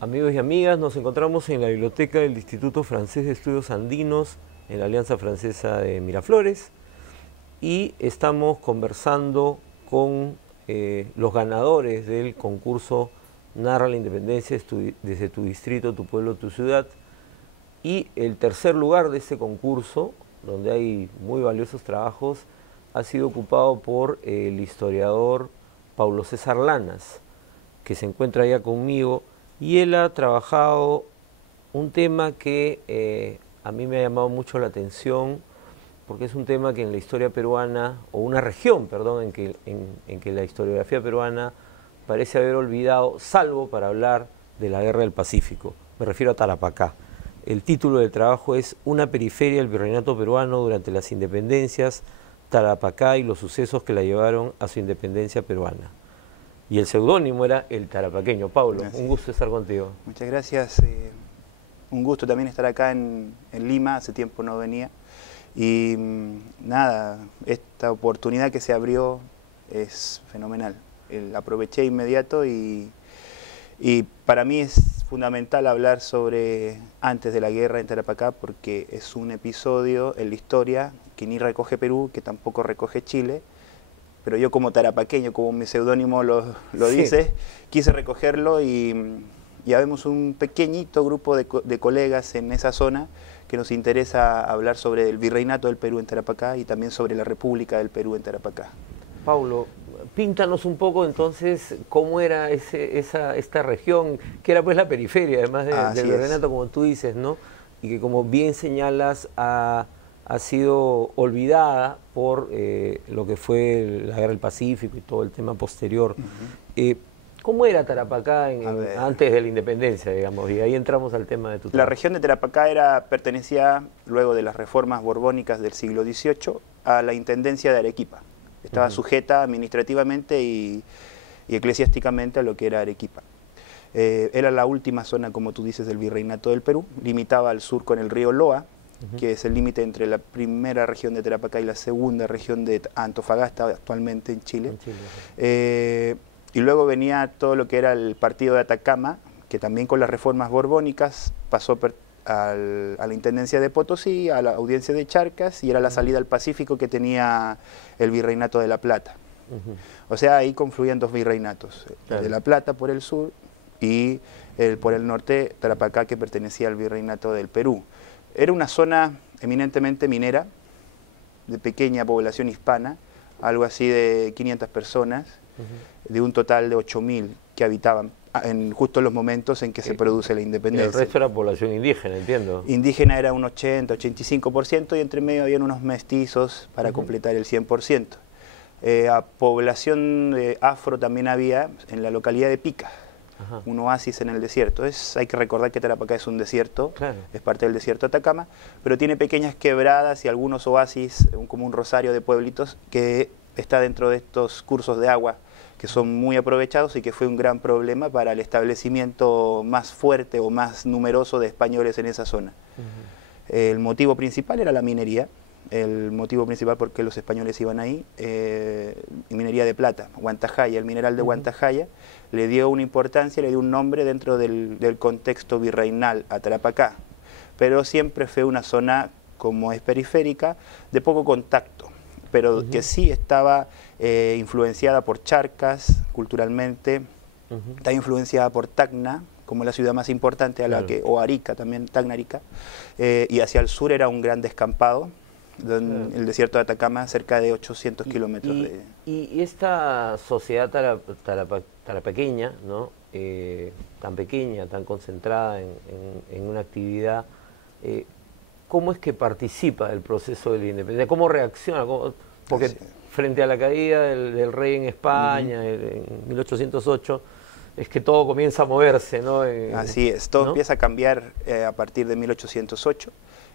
Amigos y amigas, nos encontramos en la biblioteca del Instituto Francés de Estudios Andinos, en la Alianza Francesa de Miraflores, y estamos conversando con los ganadores del concurso Narra la Independencia desde tu distrito, tu pueblo, tu ciudad, y el tercer lugar de este concurso, donde hay muy valiosos trabajos, ha sido ocupado por el historiador Paulo César Lanas, que se encuentra ya conmigo, y él ha trabajado un tema que a mí me ha llamado mucho la atención, porque es un tema que en la historia peruana, o una región, perdón, en que la historiografía peruana parece haber olvidado, salvo para hablar de la Guerra del Pacífico. Me refiero a Tarapacá. El título del trabajo es Una periferia del virreinato peruano durante las independencias, Tarapacá y los sucesos que la llevaron a su independencia peruana. Y el seudónimo era El Tarapaqueño. Pablo, un gusto estar contigo. Muchas gracias. Un gusto también estar acá en Lima, hace tiempo no venía. Y nada, esta oportunidad que se abrió es fenomenal. La aproveché inmediato y para mí es fundamental hablar sobre antes de la guerra en Tarapacá, porque es un episodio en la historia que ni recoge Perú, que tampoco recoge Chile, pero yo como tarapaqueño, como mi seudónimo lo dice, quise recogerlo y ya vemos un pequeñito grupo de colegas en esa zona que nos interesa hablar sobre el virreinato del Perú en Tarapacá y también sobre la República del Perú en Tarapacá. Paulo, píntanos un poco entonces cómo era esta región, que era pues la periferia, además del virreinato, como tú dices, ¿no? Y que como bien señalas ha sido olvidada por lo que fue la Guerra del Pacífico y todo el tema posterior. ¿Cómo era Tarapacá antes de la independencia, digamos? Y ahí entramos al tema de tu trabajo. La región de Tarapacá pertenecía, luego de las reformas borbónicas del siglo XVIII, a la Intendencia de Arequipa. Estaba sujeta administrativamente y eclesiásticamente a lo que era Arequipa. Era la última zona, como tú dices, del virreinato del Perú. Limitaba al sur con el río Loa, que es el límite entre la primera región de Tarapacá y la segunda región de Antofagasta, actualmente en Chile. Y luego venía todo lo que era el partido de Atacama, que también con las reformas borbónicas pasó a la Intendencia de Potosí, a la Audiencia de Charcas, y era la salida al Pacífico que tenía el Virreinato de La Plata. O sea, ahí confluían dos virreinatos, el de La Plata por el sur y por el norte Tarapacá, que pertenecía al Virreinato del Perú. Era una zona eminentemente minera, de pequeña población hispana, algo así de 500 personas, de un total de 8.000 que habitaban justo en los momentos en que se produce la independencia. El resto era población indígena, entiendo. Indígena era un 80, 85%, y entre medio habían unos mestizos para completar el 100%. A población afro también había en la localidad de Pica, un oasis en el desierto. Hay que recordar que Tarapacá es un desierto, es parte del desierto de Atacama, pero tiene pequeñas quebradas y algunos oasis, como un rosario de pueblitos, que está dentro de estos cursos de agua, que son muy aprovechados y que fue un gran problema para el establecimiento más fuerte o más numeroso de españoles en esa zona. El motivo principal era la minería, el motivo principal por qué los españoles iban ahí, minería de plata, Huantajaya, el mineral de Huantajaya, le dio una importancia, le dio un nombre dentro del contexto virreinal a Tarapacá, pero siempre fue una zona, como es periférica, de poco contacto, pero que sí estaba influenciada por Charcas culturalmente, está influenciada por Tacna, como la ciudad más importante, o Arica también, Tacna, Arica, y hacia el sur era un gran descampado, el desierto de Atacama, cerca de 800 kilómetros. Y esta sociedad tarapaqueña, ¿no? Tan pequeña, tan concentrada en una actividad, ¿cómo es que participa del proceso de la independencia? ¿Cómo reacciona? Porque frente a la caída del rey en España en 1808, es que todo comienza a moverse, ¿no? Así es, todo empieza a cambiar a partir de 1808.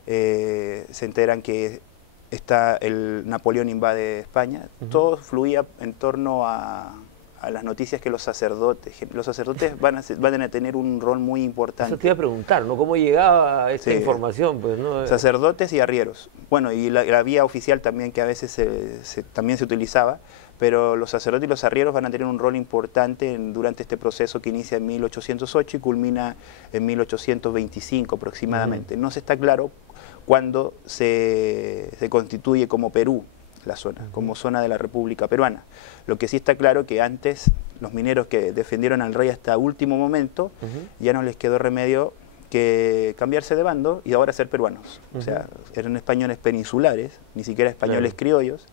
Se enteran que Napoleón invade España. Todo fluía en torno a a las noticias que los sacerdotes van a tener un rol muy importante. Eso te iba a preguntar, ¿no? ¿Cómo llegaba esta información? Pues, ¿no? Sacerdotes y arrieros. Bueno, y la vía oficial también, que a veces también se utilizaba, pero los sacerdotes y los arrieros van a tener un rol importante durante este proceso que inicia en 1808 y culmina en 1825 aproximadamente. No se está claro cuándo se constituye como Perú la zona, como zona de la República Peruana. Lo que sí está claro que antes los mineros que defendieron al rey hasta último momento, ya no les quedó remedio que cambiarse de bando y ahora ser peruanos. O sea, eran españoles peninsulares, ni siquiera españoles criollos,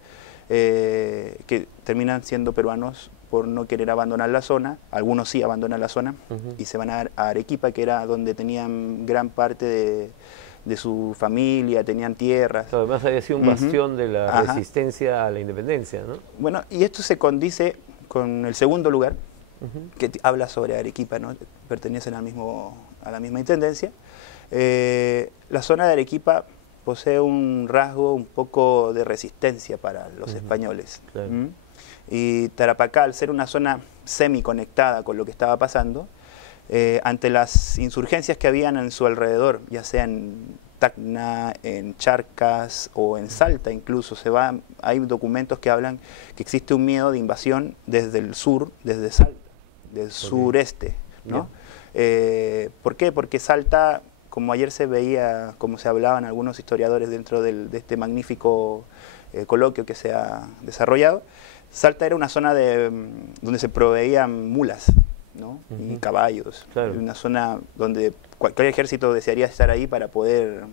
que terminan siendo peruanos por no querer abandonar la zona. Algunos sí abandonan la zona y se van a Arequipa, que era donde tenían gran parte de su familia, tenían tierras. Además había sido un bastión de la resistencia a la independencia, ¿no? Bueno, y esto se condice con el segundo lugar, que habla sobre Arequipa, ¿no? Pertenecen a la misma intendencia. La zona de Arequipa posee un rasgo un poco de resistencia para los españoles. Claro. Y Tarapacá, al ser una zona semi-conectada con lo que estaba pasando, ante las insurgencias que habían en su alrededor, ya sea en Tacna, en Charcas o en Salta incluso, hay documentos que hablan que existe un miedo de invasión desde el sur, desde Salta, del sureste, ¿no? ¿Por qué? Porque Salta, como ayer se veía, como se hablaban algunos historiadores dentro de este magnífico coloquio que se ha desarrollado, Salta era una zona donde se proveían mulas, ¿no? Y caballos. Claro. Una zona donde cualquier ejército desearía estar ahí para poder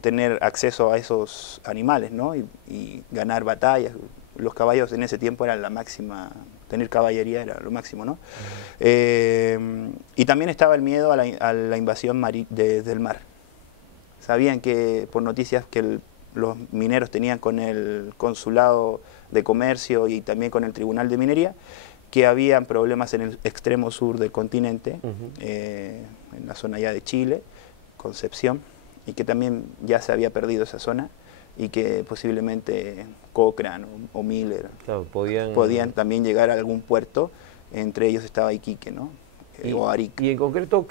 tener acceso a esos animales, ¿no? Y ganar batallas. Los caballos en ese tiempo eran la máxima, tener caballería era lo máximo, ¿no? Y también estaba el miedo a la invasión desde el mar. Sabían que, por noticias que los mineros tenían con el consulado de comercio y también con el tribunal de minería, que habían problemas en el extremo sur del continente, en la zona ya de Chile, Concepción, y que también ya se había perdido esa zona, y que posiblemente Cochrane o Miller podían también llegar a algún puerto, entre ellos estaba Iquique, ¿no? O Arica. Y en concreto,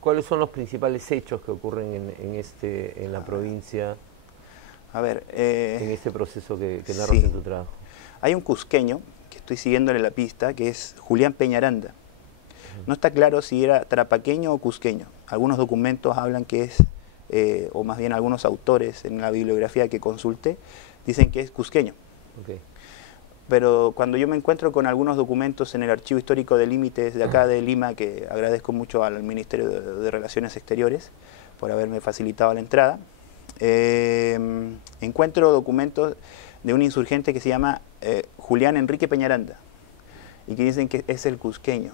¿cuáles son los principales hechos que ocurren en la provincia, a ver, en este proceso que narras en tu trabajo? Hay un cusqueño que estoy siguiéndole la pista, que es Julián Peñaranda. No está claro si era tarapaqueño o cusqueño. Algunos documentos hablan que es, o más bien algunos autores en la bibliografía que consulté, dicen que es cusqueño. Pero cuando yo me encuentro con algunos documentos en el Archivo Histórico de Límites de acá de Lima, que agradezco mucho al Ministerio de Relaciones Exteriores por haberme facilitado la entrada, encuentro documentos de un insurgente que se llama Julián Enrique Peñaranda, y que dicen que es el cusqueño.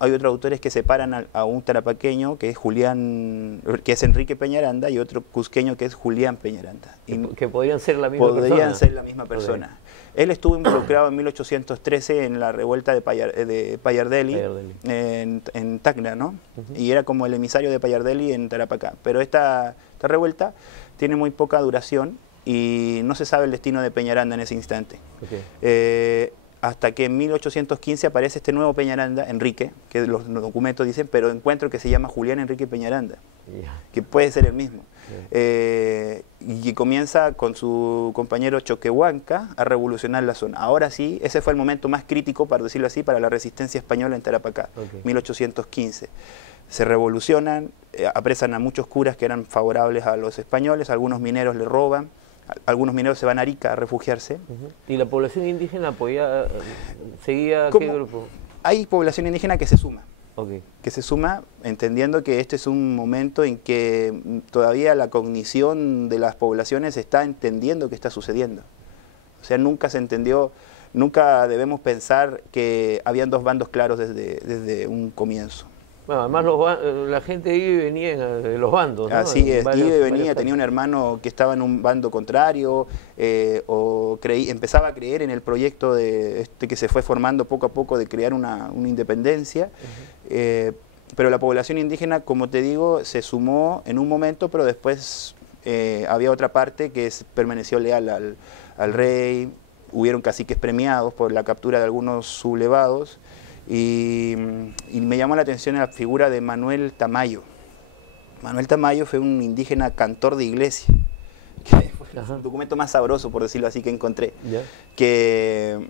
Hay otros autores que separan a un tarapaqueño, que es Enrique Peñaranda, y otro cusqueño que es Julián Peñaranda. Que podrían ser la misma persona. Podrían ser la misma persona. Él estuvo involucrado en 1813 en la revuelta de Payardeli. En Tacna, ¿no? Y era como el emisario de Payardeli en Tarapacá. Pero esta revuelta tiene muy poca duración y no se sabe el destino de Peñaranda en ese instante. Hasta que en 1815 aparece este nuevo Peñaranda, Enrique, que los documentos dicen, pero encuentro que se llama Julián Enrique Peñaranda, que puede ser el mismo. Y comienza con su compañero Choquehuanca a revolucionar la zona. Ahora sí, ese fue el momento más crítico, para decirlo así, para la resistencia española en Tarapacá, 1815. Se revolucionan, apresan a muchos curas que eran favorables a los españoles, algunos mineros le roban, algunos mineros se van a Arica a refugiarse. ¿Y la población indígena seguía qué grupo? Hay población indígena que se suma. Que se suma entendiendo que este es un momento en que todavía la cognición de las poblaciones está entendiendo qué está sucediendo. O sea, nunca se entendió, nunca debemos pensar que habían dos bandos claros desde un comienzo. Bueno, además la gente iba y venía de los bandos, ¿no? Así es, iba y venía, tenía un hermano que estaba en un bando contrario, empezaba a creer en el proyecto que se fue formando poco a poco de crear una independencia, pero la población indígena, como te digo, se sumó en un momento, pero después había otra parte que permaneció leal al rey, hubieron caciques premiados por la captura de algunos sublevados, y me llamó la atención la figura de Manuel Tamayo. Manuel Tamayo fue un indígena cantor de iglesia, que fue el documento más sabroso, por decirlo así, que encontré, que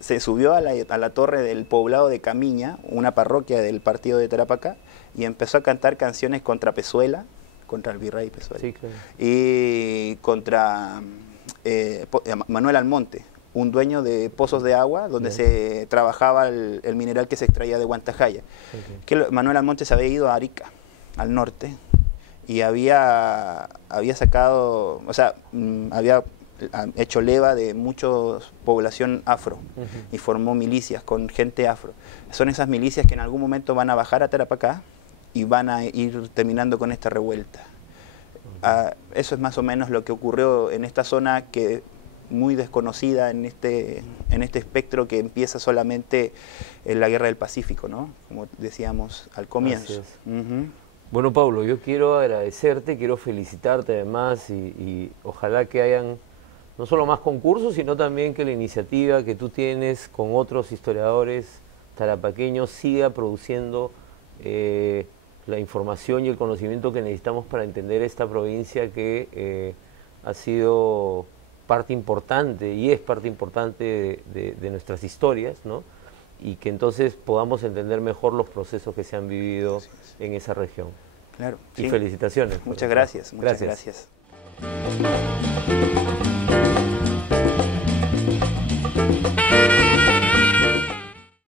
se subió a la torre del poblado de Camiña, una parroquia del partido de Tarapacá, y empezó a cantar canciones contra Pezuela, contra el virrey Pezuela, sí, claro, y contra Manuel Almonte, un dueño de pozos de agua donde se trabajaba el mineral que se extraía de Huantajaya. Que Manuel Almonte se había ido a Arica, al norte, y había sacado, o sea, había hecho leva de mucha población afro, y formó milicias con gente afro. Son esas milicias que en algún momento van a bajar a Tarapacá y van a ir terminando con esta revuelta. Eso es más o menos lo que ocurrió en esta zona, que muy desconocida en este espectro que empieza solamente en la Guerra del Pacífico, ¿no? Como decíamos al comienzo. Bueno, Pablo, yo quiero agradecerte, quiero felicitarte además, y ojalá que hayan no solo más concursos, sino también que la iniciativa que tú tienes con otros historiadores tarapaqueños siga produciendo la información y el conocimiento que necesitamos para entender esta provincia que ha sido parte importante y es parte importante de nuestras historias, ¿no? Y que entonces podamos entender mejor los procesos que se han vivido en esa región. Claro. Y felicitaciones. Muchas gracias. Muchas gracias.